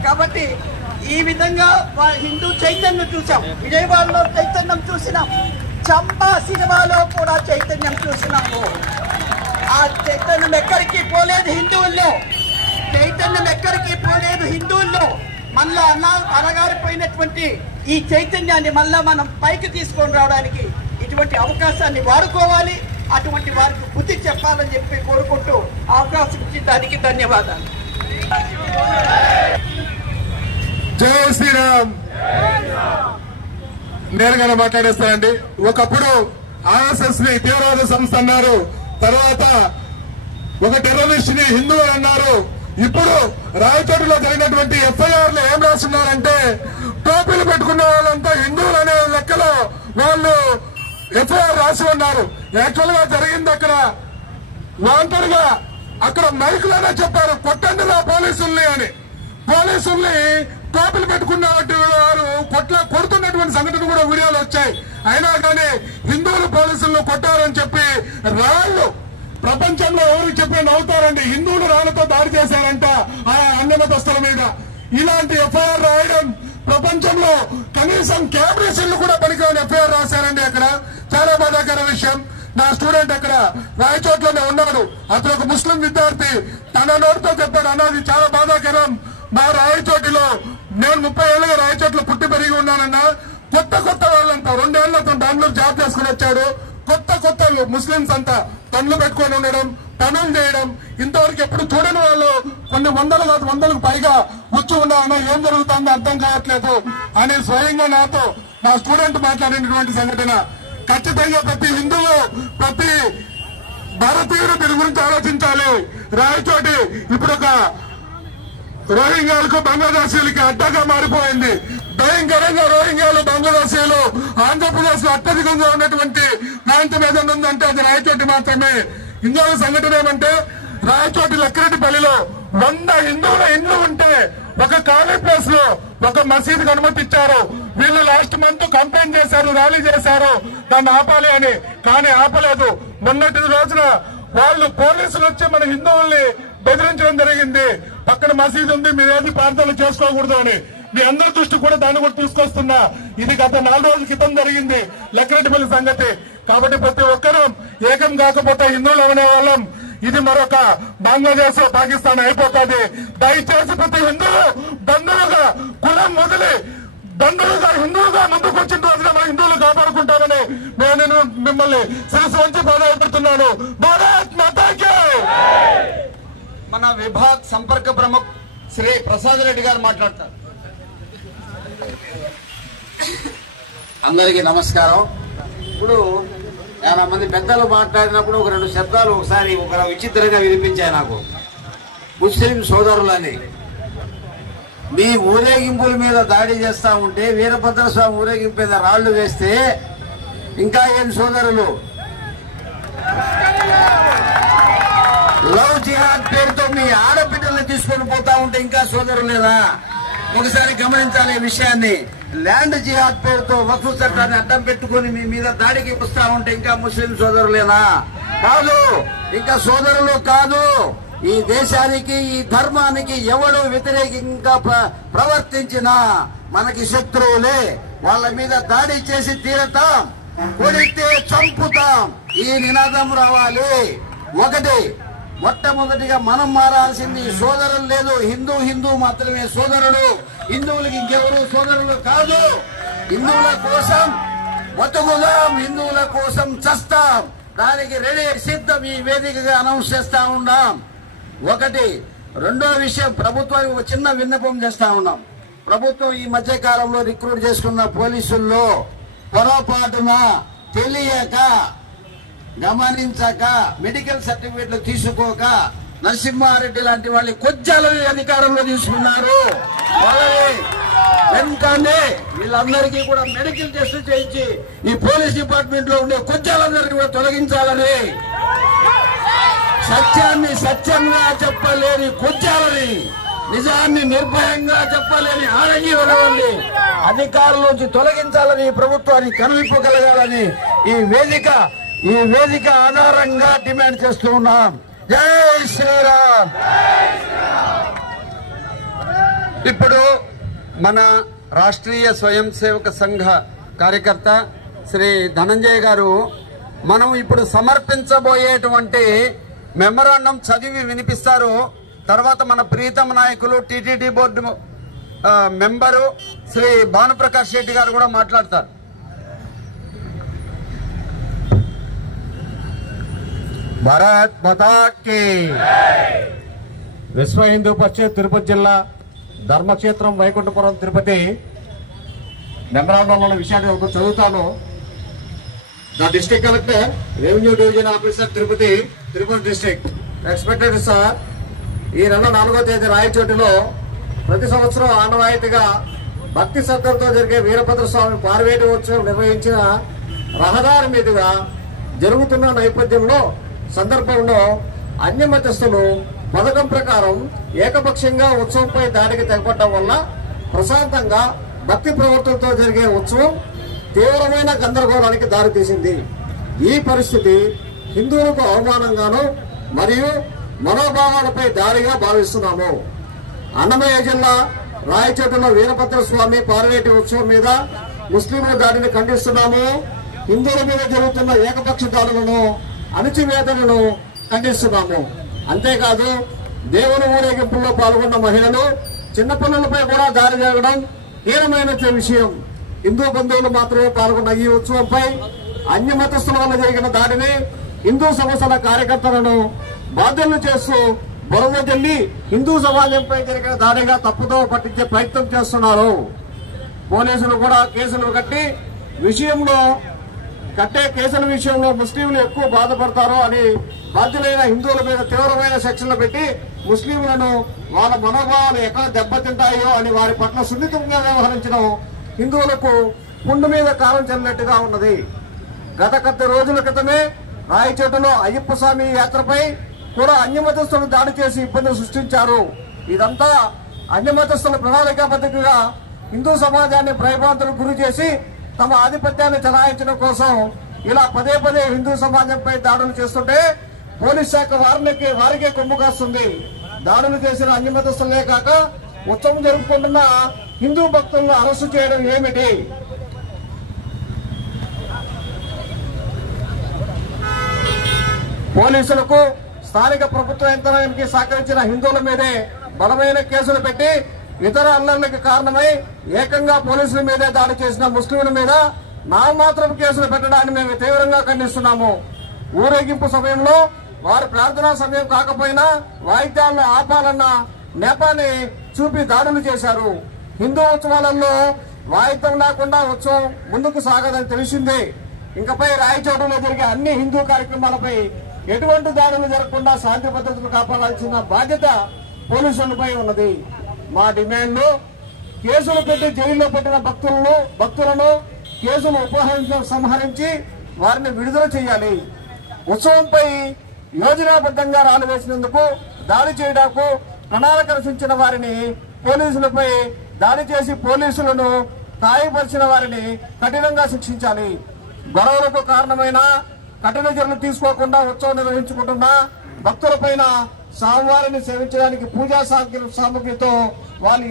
కాబట్టి ఈ విధంగా హిందూ చైతన్యం చూసాం. విజయవాడలో చైతన్యం చూసినాం, చంపా సినిమాలో కూడా చైతన్యం చూసినాము. ఆ చైతన్యం ఎక్కడికి పోలేదు హిందువుల్లో, చైతన్యం ఎక్కడికి పోలేదు హిందువుల్లో. మళ్ళా అనగారిపోయినటువంటి ఈ చైతన్యాన్ని మళ్ళా మనం పైకి తీసుకొని రావడానికి ఇటువంటి అవకాశాన్ని వాడుకోవాలి. అటువంటి వారికి బుద్ధి చెప్పాలని చెప్పి కోరుకుంటూ అవకాశం ఇచ్చిన దానికి ధన్యవాదాలు. జై శ్రీరామ్. నేరుగా మాట్లాడేస్తానండి. ఒకప్పుడు ఆర్ఎస్ఎస్ ని తీవ్రవాద సంస్థ అన్నారు, తర్వాత ఒక టెర్రరిస్ట్ ని హిందూ అని అన్నారు. ఇప్పుడు రాయచోటిలో జరిగినటువంటి ఎఫ్ఐఆర్ లో ఏం రాస్తున్నారంటే టోపీలు పెట్టుకున్న వాళ్ళంతా హిందువులు అనే లెక్కలో వాళ్ళు ఎఫ్ఐఆర్ రాసి ఉన్నారు. యాక్చువల్ గా జరిగింది అక్కడ వాంటర్గా అక్కడ మైకులోనే చెప్పారు కొట్టండిరా పోలీసుల్ని అని. పోలీసుల్ని టోపీలు పెట్టుకున్న వారు కొడుతున్నటువంటి సంఘటన కూడా వీడియోలు వచ్చాయి. అయినా కానీ హిందువులు పోలీసులను కొట్టారని చెప్పి రాళ్లు ప్రపంచంలో ఎవరికి చెప్పినా నవ్వుతారండి. హిందువులు రాళ్లతో దాడి చేశారంట ఆ అన్యమతస్తుల మీద. ఇలాంటి ఎఫ్ఐఆర్ రాయడం ప్రపంచంలో కనీసం క్యాబినెట్ కూడా పనికిరాని ఎఫ్ఐఆర్ రాశారండి. అక్కడ చాలా బాధాకర విషయం. నా స్టూడెంట్ అక్కడ రాయచోట్లోనే ఉన్నాడు. అతను ఒక ముస్లిం విద్యార్థి. తన నోటితో చెప్పాడు, అన్నది చాలా బాధాకరం. మా రాయచోటిలో నేను 30 ఏళ్ళుగా రాయచోట్లో పుట్టి పెరిగి ఉన్నానన్నా. కొత్త వాళ్ళంతా 2 ఏళ్ళ బెంగళూరు జాబ్ చేసుకుని వచ్చాడు. కొత్త ముస్లింస్ అంతా పనులు పెట్టుకొని ఉండడం, పనులు చేయడం ఇంతవరకు ఎప్పుడు చూడని వాళ్ళు కొన్ని వందలకు పైగా వచ్చి ఉన్నారన్నా. ఏం జరుగుతుందో అర్థం కావట్లేదు అని స్వయంగా నాతో నా స్టూడెంట్ మాట్లాడినటువంటి సంఘటన. ఖచ్చితంగా ప్రతి హిందువు ప్రతి భారతీయుడు దీని గురించి ఆలోచించాలి. రాయచోటి ఇప్పుడు ఒక రోహింగ్యాలకు బంగ్లాదేశీయులకి అడ్డగా మారిపోయింది. భయంకరంగా రోహింగ్యాలు బంగ్లాదేశీయులు ఆంధ్రప్రదేశ్ లో అత్యధికంగా ఉన్నటువంటి ప్రాంతం ఏదైనా ఉందంటే అది రాయచోటి మాత్రమే. ఇంకొక సంఘటన ఏమంటే రాయచోటి లక్కిరెడ్డిపల్లిలో 100 హిందువుల ఇండ్లు ఉంటే ఒక ఖాళీ ప్లేస్ లో ఒక మసీదుకు అనుమతి ఇచ్చారు. వీళ్ళు లాస్ట్ మంత్ కంప్లైంట్ చేశారు, ర్యాలీ చేశారు దాన్ని ఆపాలి అని. కానీ ఆపలేదు. మొన్నటి రోజున వాళ్ళు పోలీసులు వచ్చి మన హిందువుల్ని బెదిరించడం జరిగింది. పక్కన మసీదు ఉంది, మీరేది ప్రార్థనలు చేసుకోకూడదు అని. మీ అందరి దృష్టి కూడా దాన్ని కూడా తీసుకొస్తున్నా. ఇది గత 4 రోజుల క్రితం జరిగింది లక్కిరెడ్డిపల్లి సంగతి. కాబట్టి ప్రతి ఒక్కరూ ఏకం కాకపోతే హిందువులు అనే వాళ్ళం ఇది మరొక బంగ్లాదేశ్ పాకిస్తాన్ అయిపోతుంది. దయచేసి ప్రతి హిందువు బంధువుగా కులం వదిలి బంధువుగా హిందువుగా ముందుకు వచ్చిన రోజున మన హిందువులు కాపాడుకుంటామని నేను మిమ్మల్ని శిరస్సు వంచి బాధపడుతున్నాను. భారత్ మాతాకి. మన విభాగ్ సంపర్క ప్రముఖ్ శ్రీ ప్రసాద్ రెడ్డి గారు మాట్లాడతారు. అందరికీ నమస్కారం. ఇప్పుడు 50 మంది పెద్దలు మాట్లాడినప్పుడు ఒక 2 శబ్దాలు ఒకసారి ఒక విచిత్రంగా వినిపించాయి నాకు. ముస్లిం సోదరులని మీ ఊరేగింపుల మీద దాడి చేస్తా ఉంటే, వీరభద్ర స్వామి ఊరేగింపు మీద రాళ్లు వేస్తే ఇంకా ఏం సోదరులు? లవ్ జిహాద్ పేరుతో మీ ఆడబిడ్డల్ని తీసుకొని పోతా ఉంటే ఇంకా సోదరులేదా? ఒకసారి గమనించాలి ఈ విషయాన్ని. ల్యాండ్ జిహాద్ పేరుతో వక్ఫ్ చట్టాన్ని అడ్డం పెట్టుకుని మీ మీద దాడికి వస్తా ఉంటే ఇంకా ముస్లిం సోదరులేనా? కాదు, ఇంకా సోదరులు కాదు. ఈ దేశానికి ఈ ధర్మానికి ఎవడు వ్యతిరేకంగా ప్రవర్తించినా మనకి శత్రువులే. వాళ్ళ మీద దాడి చేసి తీరతాం, కొడితే చంపుతాం. ఈ నినాదం రావాలి. ఒకటి మొట్టమొదటిగా మనం మారాల్సింది సోదరులు లేదు, హిందూ మాత్రమే సోదరుడు. హిందువులకి ఇంకెవరు సోదరులు కాదు. హిందువుల కోసం బతుకుదాం, హిందువుల కోసం చస్తాం. దానికి రెడీ సిద్ధం. ఈ వేదికగా అనౌన్స్ చేస్తా ఉన్నాం. ఒకటి. రెండో విషయం, ప్రభుత్వానికి ఒక చిన్న విన్నపం చేస్తా ఉన్నాం. ప్రభుత్వం ఈ మధ్య కాలంలో రిక్రూట్ చేసుకున్న పోలీసుల్లో పొరపాటున తెలియక, గమనించక, మెడికల్ సర్టిఫికేట్లు తీసుకోక నరసింహారెడ్డి లాంటి వాళ్ళని కొజ్జాలని అధికారంలో తీసుకున్నారు. వాళ్ళని వెంటనే వీళ్ళందరికీ కూడా మెడికల్ టెస్ట్ చేయించి ఈ పోలీస్ డిపార్ట్మెంట్ లో ఉండే కొజ్జాలందరినీ కూడా తొలగించాలని, సత్యాన్ని సత్యంగా చెప్పలేని కొజ్జాలని, నిజాన్ని నిర్భయంగా చెప్పలేని ఆడజీవులని అధికారుల తొలగించాలని ప్రభుత్వానికి కనువిప్పగలగాలని ఈ వేదిక ఆధారంగా డిమాండ్ చేస్తూ ఉన్నాం. జై శ్రీరామ్. ఇప్పుడు మన రాష్ట్రీయ స్వయం సేవక సంఘ కార్యకర్త శ్రీ ధనంజయ్ గారు మనం ఇప్పుడు సమర్పించబోయేటువంటి మెమరాండం చదివి వినిపిస్తారు. తర్వాత మన ప్రీతమ నాయకులు TTD board member Shri Bhanuprakash Reddy గారు కూడా మాట్లాడతారు. భారత్ మాతా కీ. విశ్వ హిందూ పరిషత్ తిరుపతి జిల్లా ధర్మక్షేత్రం వైకుంఠపురం తిరుపతి మెమరాండంలో విషయాన్ని చదువుతాను. The district collector, revenue division officer Tirupati district. Expected sir, ఈ నెల 4వ తేదీ రాయచోటిలో ప్రతి సంవత్సరం ఆనవాయితీగా భక్తి శ్రద్ధలతో జరిగే వీరభద్ర స్వామి పార్వేటి ఉత్సవం నిర్వహించిన రహదారి మీదుగా జరుగుతున్న నేపథ్యంలో సందర్భంలో అన్యమతస్థులు పథకం ప్రకారం ఏకపక్షంగా ఉత్సవంపై దాడికి తెగపడడం వల్ల ప్రశాంతంగా భక్తి ప్రవర్తనతో జరిగే ఉత్సవం తీవ్రమైన గందరగోళానికి దారితీసింది. ఈ పరిస్థితి హిందువులకు అవమానంగాను మరియు మనోభావాలపై దాడిగా భావిస్తున్నాము. అన్నమయ్య జిల్లా రాయచోటిలో వీరభద్ర స్వామి పార్వేటి ఉత్సవం మీద ముస్లింల దాడిని ఖండిస్తున్నాము. హిందువుల మీద జరుగుతున్న ఏకపక్ష దాడులను, అణచివేతలను ఖండిస్తున్నాము. అంతేకాదు, దేవుని ఊరేగింపుల్లో పాల్గొన్న మహిళలు, చిన్నపిల్లలపై కూడా దాడి జరగడం హీనమైన విషయం. హిందూ బంధువులు మాత్రమే పాల్గొన్న ఈ ఉత్సవంపై అన్యమతస్థుల వల్ల జరిగిన దాడిని హిందూ సంస్థల కార్యకర్తలను బాధ్యులను చేస్తూ బురద జల్లి హిందూ సమాజంపై జరిగిన దాడిగా తప్పుదో పట్టించే ప్రయత్నం చేస్తున్నారు. పోలీసులు కూడా కేసులు కట్టే కేసుల విషయంలో ముస్లింలు ఎక్కువ బాధపడతారు అని బాధ్యులైన హిందువుల మీద తీవ్రమైన సెక్షన్లు పెట్టి ముస్లింలను వాళ్ళ మనోభావాలు ఎక్కడ దెబ్బతింటాయో అని వారి పట్ల సున్నితంగా వ్యవహరించడం హిందువులకు పుండు మీద కారం చల్లినట్టుగా ఉన్నది. గత కొద్ది రోజుల క్రితమే రాయచోటిలో అయ్యప్ప స్వామి యాత్రపై కూడా అన్యమతస్థులు దాడి చేసి ఇబ్బందులు సృష్టించారు. ఇదంతా అన్యమతస్థుల ప్రణాళికాబద్ధంగా హిందూ సమాజాన్ని భయభ్రాంతులకు గురి చేసి తమ ఆధిపత్యాన్ని చలాయించడం కోసం ఇలా పదే హిందూ సమాజంపై దాడులు చేస్తుంటే పోలీస్ శాఖ వారికే కొమ్ము కాస్తుంది. దాడులు చేసిన అన్యమతస్థులే కాక ఉత్సవం జరుపుకుంటున్న హిందూ భక్తులను అరెస్టు చేయడం ఏమిటి? పోలీసులకు, స్థానిక ప్రభుత్వ యంత్రాంగానికి సహకరించిన హిందువుల మీదే బలమైన కేసులు పెట్టి ఇతర అల్లర్లకు కారణమై ఏకంగా పోలీసుల మీదే దాడి చేసిన ముస్లింల మీద నామమాత్రం కేసులు పెట్టడాన్ని మేము తీవ్రంగా ఖండిస్తున్నాము. ఊరేగింపు సమయంలో వారి ప్రార్థనా సమయం కాకపోయినా వాయిద్యాలను ఆపాలన్న నేపాన్ని చూపి దాడులు చేశారు. హిందూ ఉత్సవాలలో వాయిద్యం లేకుండా ఉత్సవం ముందుకు సాగదని తెలిసిందే. ఇంకపై రాయచోటిలో జరిగే అన్ని హిందూ కార్యక్రమాలపై ఎటువంటి దాడులు జరగకుండా శాంతి భద్రతలు కాపాడాల్సిన బాధ్యత పోలీసులపై ఉన్నది. మా డిమాండ్లు కేసులు పెట్టి జైల్లో పెట్టిన భక్తులను కేసులు సంహరించి వారిని విడుదల చేయాలి. ఉత్సవంపై యోజనాబద్ధంగా రాళ్ళు వేసినందుకు, దాడి చేయడానికి ప్రణాళిక రచించిన వారిని, పోలీసులపై దాడి చేసి పోలీసులను గాయపరిచిన వారిని కఠినంగా శిక్షించాలి. గొడవలకు కారణమైన కఠిన చర్యలు తీసుకోకుండా ఉత్సవం నిర్వహించుకుంటున్న భక్తులపైన స్వామివారిని సేవించడానికి పూజా సామగ్రితో వాళ్ళ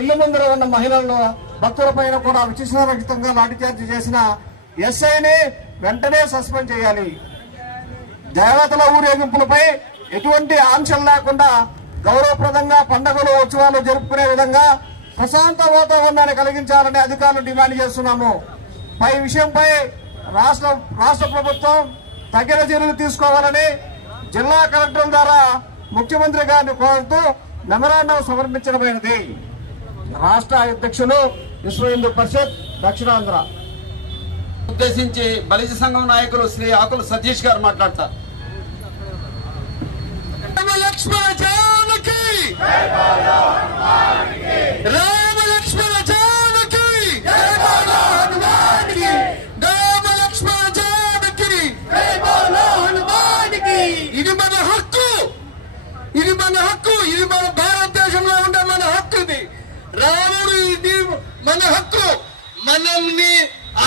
ఇళ్ల ముందర ఉన్న మహిళలను, భక్తులపైన కూడా విచక్షణారహితంగా లాఠీచార్జి చేసిన ఎస్ఐని వెంటనే సస్పెండ్ చేయాలి. దేవతల ఊరేగింపులపై ఎటువంటి ఆంక్షలు లేకుండా గౌరవప్రదంగా పండుగలు ఉత్సవాలు జరుపుకునే విధంగా ప్రశాంత వాతావరణాన్ని కలిగించాలని అధికారులు డిమాండ్ చేస్తున్నాము. పై విషయంపై రాష్ట్ర ప్రభుత్వం తగిన చర్యలు తీసుకోవాలని జిల్లా కలెక్టర్ ద్వారా ముఖ్యమంత్రి గారిని కోరుతూ మెమరాండం సమర్పించడమైనది. రాష్ట్ర అధ్యక్షులు విశ్వ హిందూ పరిషత్ దక్షిణాంధ్ర ఉద్దేశించి బలిజ సంఘం నాయకులు శ్రీ ఆకుల సతీష్ గారు మాట్లాడతారు. లక్ష్మణ జానకి రామ లక్ష్మణ జానకి రామ లక్ష్మణ జానకి ఇది మన హక్కు, ఇది మన హక్కు, ఇది మన భారతదేశంలో ఉండే మన హక్కు. ఇది రాముడు, ఇది మన హక్కు. మనల్ని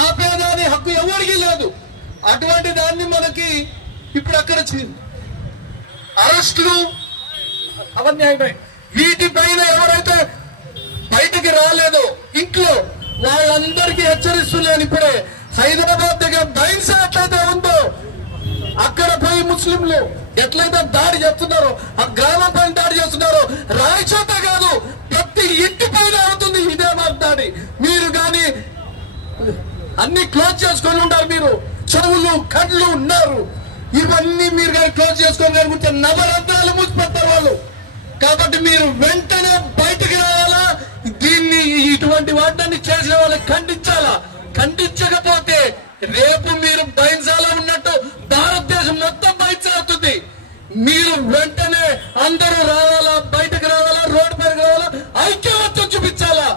ఆపేదాని హక్కు ఎవరికి లేదు. అటువంటి దాన్ని మనకి ఇప్పుడు అక్కడ అరెస్టులు అవన్నీ అయినాయి. వీటిపైన ఎవరైతే బయటకి రాలేదో ఇంట్లో వాళ్ళందరికీ హెచ్చరిస్తున్నాను. ఇప్పుడే హైదరాబాద్ దగ్గర బైన్సా ఎట్లయితే ఉందో అక్కడ పోయి ముస్లింలు ఎట్లయితే దాడి చేస్తున్నారో, ఆ గ్రామం పైన దాడి చేస్తున్నారో, రాయచోట కాదు ప్రతి ఇంటి పైన అవుతుంది ఇదే దాడి. మీరు కానీ అన్ని క్లోజ్ చేసుకొని ఉంటారు. మీరు చెవులు కళ్ళు ఉన్నారు, ఇవన్నీ మీరు కానీ క్లోజ్ చేసుకొని కనుకుంటే నవరంధ్రాలు మూసిపెడతారు వాళ్ళు. కాబట్టి మీరు వెంటనే బయటకు రావాలా. దీన్ని ఇటువంటి వాటిని చేసిన వాళ్ళని ఖండించాలా. ఖండించకపోతే రేపు మీరు బైన్సాలో ఉన్నట్టు భారతదేశం మొత్తం బయటవుతుంది. మీరు వెంటనే అందరూ రావాలా, బయటకు రావాలా, రోడ్డు పైకి రావాలా, ఐక్యమత్యం చూపించాలా.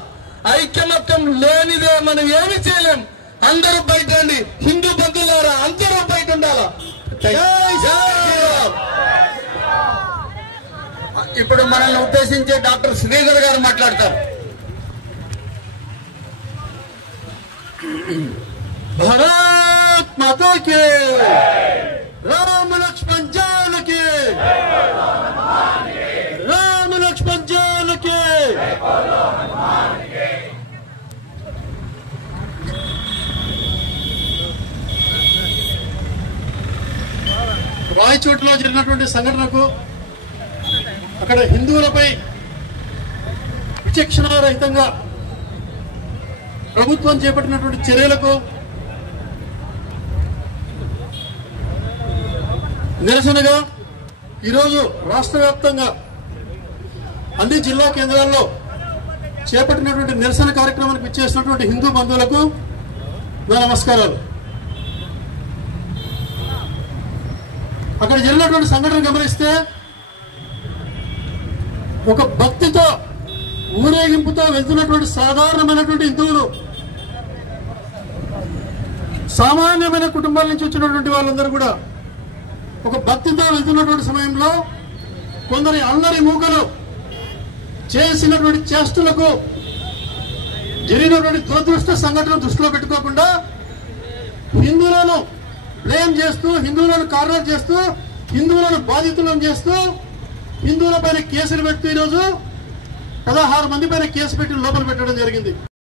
ఐక్యమత్యం లేనిదే మనం ఏమి చేయలేం. అందరూ బయట రండి. హిందూ బంధువులారా అందరూ బయట ఉండాలా. ఇప్పుడు మనల్ని ఉద్దేశించి డాక్టర్ శ్రీధర్ గారు మాట్లాడతారు. భారత్ మాతా కి రామ లక్ష్మణ జానకి రామ లక్ష్మణ జానకి. రాయచోటిలో జరిగినటువంటి సంఘటనకు అక్కడ హిందువులపై విచక్షణారహితంగా ప్రభుత్వం చేపట్టినటువంటి చర్యలకు నిరసనగా ఈరోజు రాష్ట్ర వ్యాప్తంగా అన్ని జిల్లా కేంద్రాల్లో చేపట్టినటువంటి నిరసన కార్యక్రమానికి ఇచ్చేసినటువంటి హిందూ బంధువులకు నా నమస్కారాలు. అక్కడ జరిగినటువంటి సంఘటన గమనిస్తే ఒక భక్తితో ఊరేగింపుతో వెళ్తున్నటువంటి సాధారణమైనటువంటి హిందువులు, సామాన్యమైన కుటుంబాల నుంచి వచ్చినటువంటి వాళ్ళందరూ కూడా ఒక భక్తితో వెళ్తున్నటువంటి సమయంలో కొందరి అల్లరి మూకలు చేసినటువంటి చేష్టలకు జరిగినటువంటి దురదృష్ట సంఘటన దృష్టిలో పెట్టుకోకుండా హిందువులను బ్లేమ్ చేస్తూ, హిందువులను కార్నర్ చేస్తూ, హిందువులను బాధితులను చేస్తూ, హిందువుల పైన కేసులు పెడుతూ ఈరోజు 16 మంది పైన కేసు పెట్టి లోపల పెట్టడం జరిగింది.